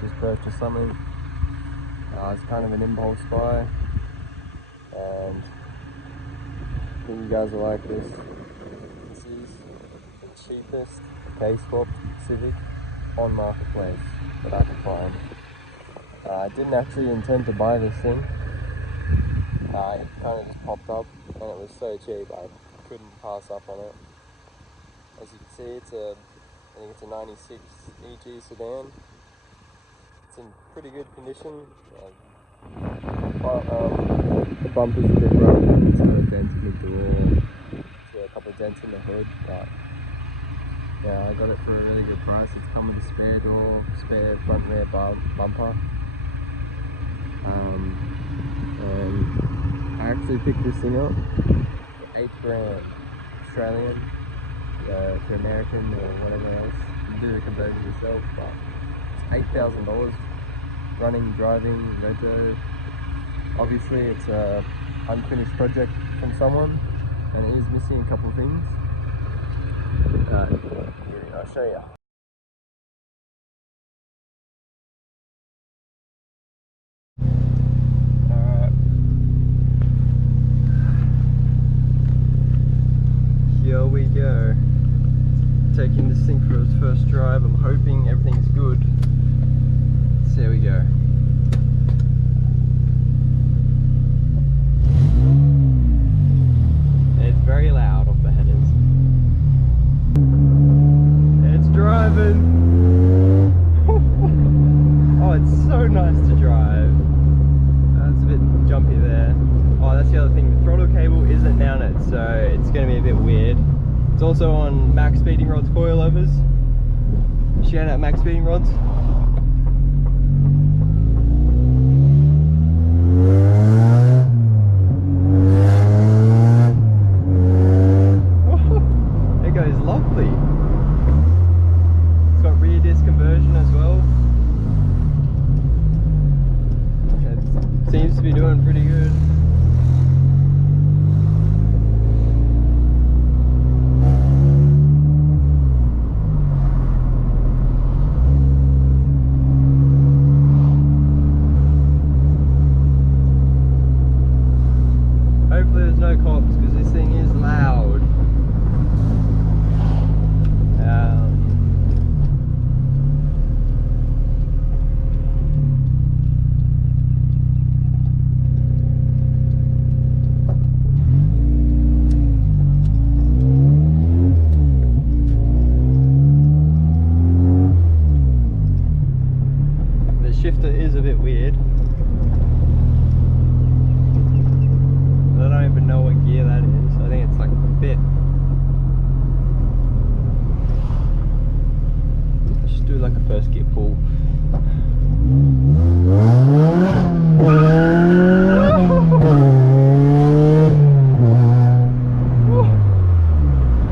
just purchased something. It's kind of an impulse buy, and I think you guys will like this. This is the cheapest K24 Civic on Marketplace that I could find. I didn't actually intend to buy this thing. It kind of just popped up and it was so cheap I couldn't pass up on it. As you can see, I think it's a 96 EG sedan. It's in pretty good condition. The bumper's a bit broken, it's got a dent in the door, a couple of dents in the hood, but yeah, I got it for a really good price. It's come with a spare door, spare front rear bumper. And I actually picked this thing up for $8,000 Australian, to American or whatever else. You can do the conversion yourself, but it's $8,000 running, driving, rego. Obviously it's a unfinished project from someone and it is missing a couple of things. I'll show you. Here we go. Taking this thing for its first drive. I'm hoping everything's good. So here we go. It's very loud off the headers. It's driving. Oh, it's so nice to drive. That's a bit jumpy there. Oh, that's the other thing. The throttle cable isn't mounted, so it's going to be a bit weird. It's also on max speeding rods coilovers. Shout out max speeding rods. It goes lovely. It's got rear disc conversion as well. It seems to be doing pretty good. Hopefully there's no cops because this thing is loud. The shifter is a bit weird. I don't even know what gear that is. I think it's like fifth. Let's just do like a first gear pull.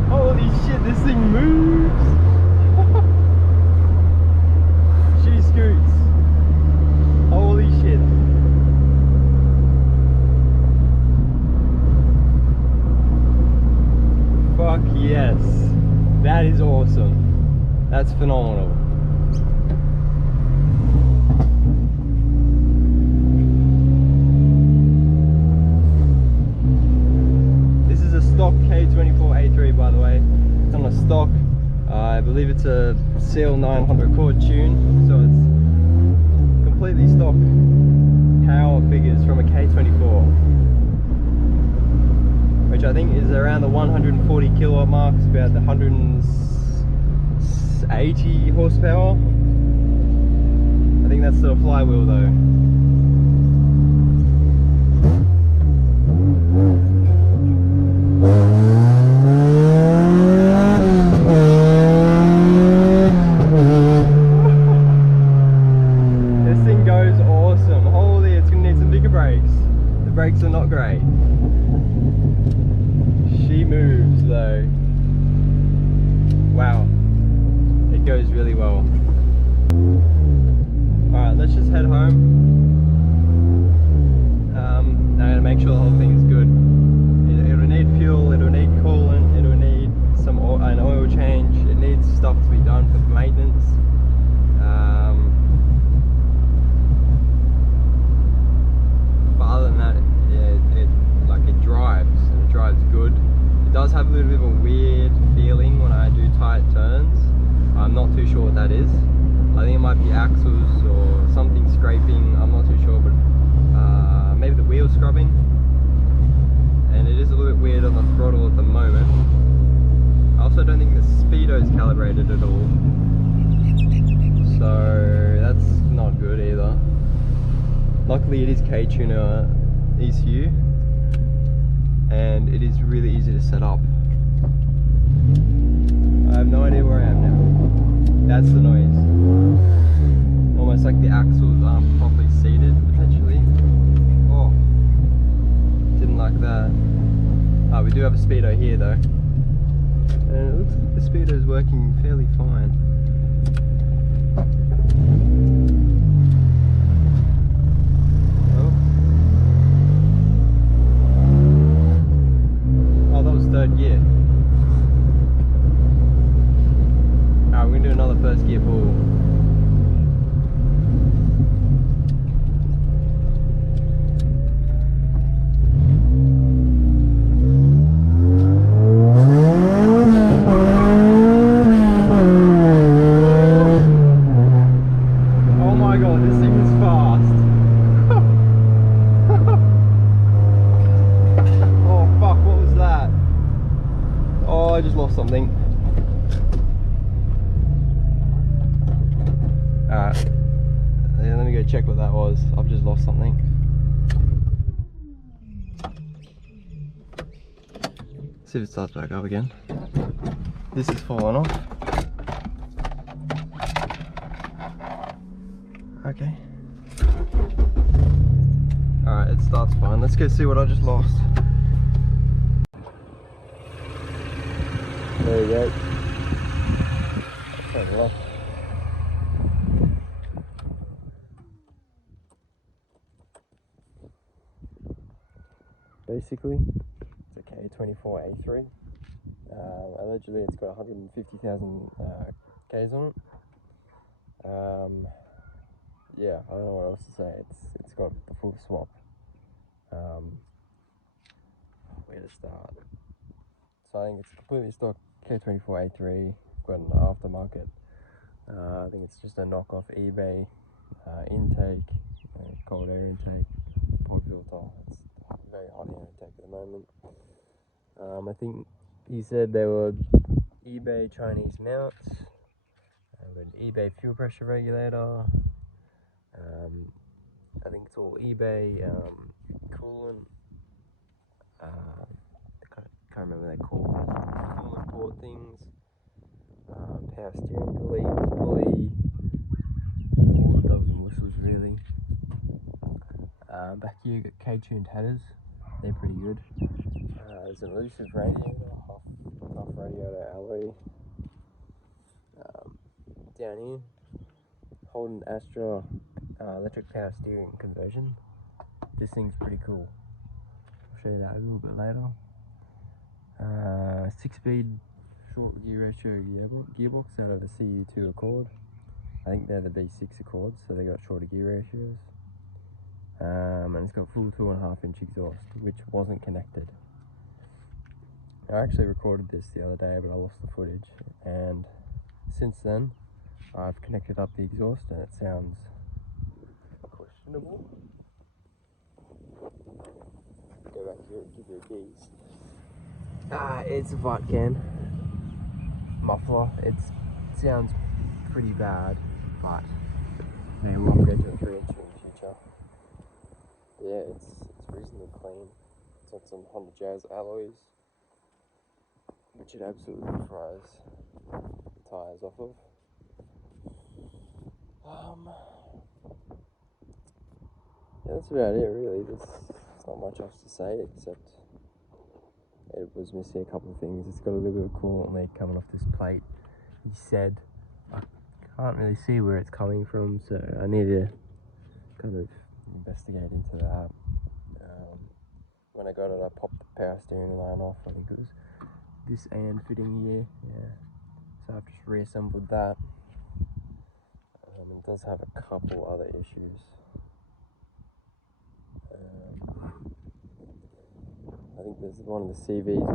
Holy shit, this thing moves! She scoots. Holy shit. Fuck yes, that is awesome. That's phenomenal. This is a stock K24 A3, by the way. It's on a stock. I believe it's a CL900 chord tune, so it's completely stock power figures from a K24. Which I think is around the 140 kilowatt mark. It's about the 180 horsepower. I think that's the flywheel though. This thing goes awesome. Holy, it's gonna need some bigger brakes. The brakes are not great. She moves though. Wow, it goes really well. Alright, let's just head home. I'm gonna make sure the whole thing is good. It'll need fuel, it'll need coolant, it'll need an oil change. It needs stuff to be done for maintenance. might be axles or something scraping, I'm not too sure, but maybe the wheel scrubbing. And it is a little bit weird on the throttle at the moment. I also don't think the speedo is calibrated at all, so that's not good either. Luckily it is K24 ECU and it is really easy to set up. I have no idea where I am now. That's the noise. Almost like the axles aren't properly seated potentially. Oh, didn't like that. We do have a speedo here though. And it looks like the speedo is working fairly fine. Oh, that was third gear. Alright, we're gonna do another first gear pull. I just lost something. Alright, yeah, let me go check what that was. I've just lost something. See if it starts back up again. This has fallen off. Okay. Alright, it starts fine. Let's go see what I just lost. There you go. Turn it off. Basically, it's a K24 A3. Allegedly, it's got 150,000 Ks on it. Yeah, I don't know what else to say. It's got the full swap. Where to start? So I think it's completely stock K24 A3. Got an aftermarket. I think it's just a knockoff eBay intake, cold air intake, port filter. It's very hot air intake at the moment. I think he said they were eBay Chinese mounts. An eBay fuel pressure regulator. I think it's all eBay coolant. Can't remember what they're called. Coolant port things. Power steering pulley, all the bells and whistles really. Back here you got K-tuned headers. They're pretty good. There's an elusive radiator, half radiator alloy. Down here, Holden Astra electric power steering conversion. This thing's pretty cool. I'll show you that a little bit later. 6-speed short gear ratio gearbox out of the CU2 Accord. I think they're the B6 Accords, so they got shorter gear ratios. And it's got full 2.5-inch exhaust, which wasn't connected. I actually recorded this the other day, but I lost the footage. And since then, I've connected up the exhaust, and it sounds questionable. Go back here and give you a gaze. It's a Vatcan muffler. It sounds pretty bad, but maybe we'll upgrade to a 3-inch in the future. Yeah, it's reasonably clean. It's got some Honda Jazz alloys, which it absolutely fries the tyres off of. Yeah, that's about it really. There's not much else to say except it was missing a couple of things. It's got a little bit of coolant leak coming off this plate. He said, I can't really see where it's coming from, so I need to kind of investigate into that. When I got it, I popped the power steering line off. I think it was this AN fitting here. Yeah, so I've just reassembled that. It does have a couple other issues. I think there's one of the CVs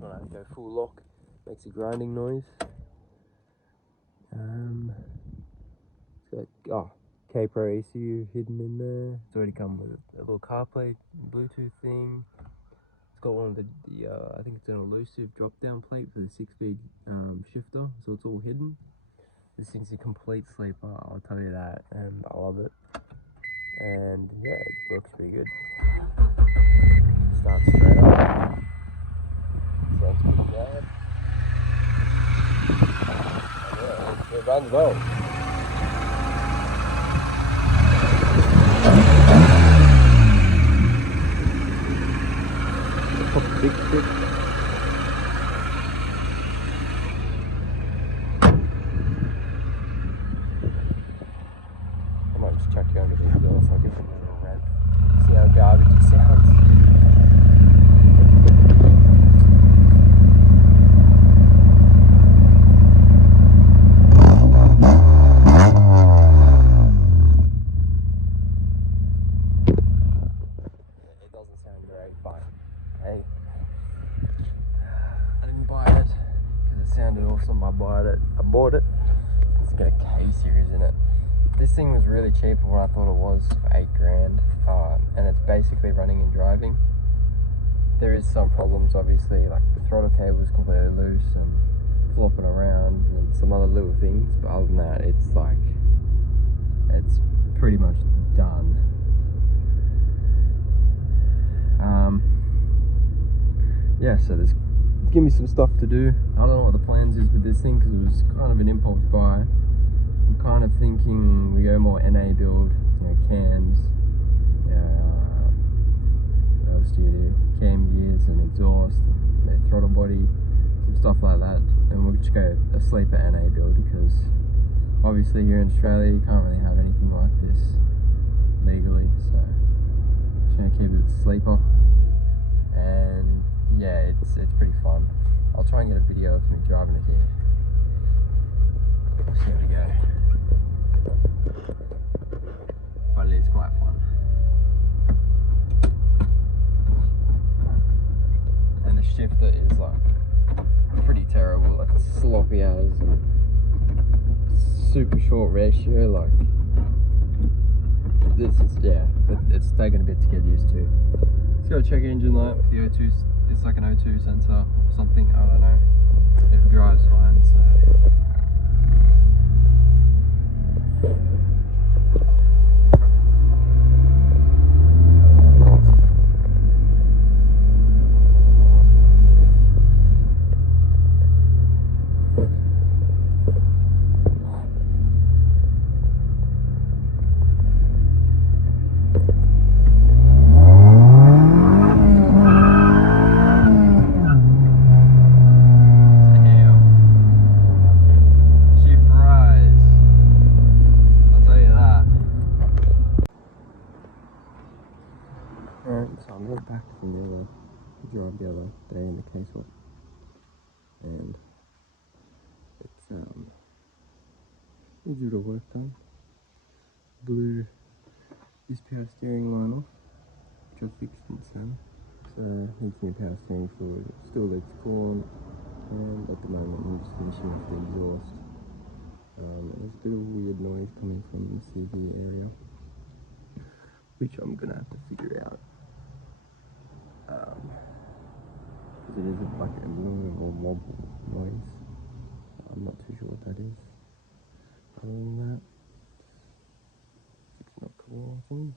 when I go full lock, makes a grinding noise. K24 ECU hidden in there. It's already come with a little CarPlay Bluetooth thing. It's got one of the I think it's an elusive drop-down plate for the 6-speed shifter, so it's all hidden. This thing's a complete sleeper, I'll tell you that, and I love it. And yeah, it works pretty good. Starts straight up. Sounds pretty bad. Yeah, it runs well. Big stick. I might just chuck you under the exhaust. I'll give it a little rev. See how garbage it sounds. It doesn't sound great, but hey, I didn't buy it because it sounded awesome. I bought it. It's got a K series in it. This thing was really cheap for what I thought it was, for $8,000, and it's basically running and driving. There is some problems, obviously, like the throttle cable is completely loose and flopping around, and some other little things. But other than that, it's pretty much done. Yeah, so there's give me some stuff to do. I don't know what the plans is with this thing because it was kind of an impulse buy. I'm kind of thinking we go more NA build, cams, what else do you do? Cam gears and exhaust, and throttle body, some stuff like that, and we'll just go a sleeper NA build because obviously here in Australia you can't really have anything like this legally, so just gonna keep it sleeper. And yeah, it's pretty fun. I'll try and get a video of me driving it here. So there we go. But it is quite fun. And the shifter is like pretty terrible, like sloppy as, and super short ratio, like this is, yeah, it's taken a bit to get used to. Let's go check engine light with the O2, it's like an O2 sensor or something, I don't know. It drives fine, so. So I'm going back from the other drive the other day in the K24, and it's needs a bit of work done. Blew this power steering line off, which I fixed since then. So needs new power steering fluid. It still leaks coolant, and at the moment I'm just finishing off the exhaust. There's a bit of weird noise coming from the CV area, which I'm gonna have to figure out. Because it is like a little wobble noise. I'm not too sure what that is. Other than that, it's not cool things.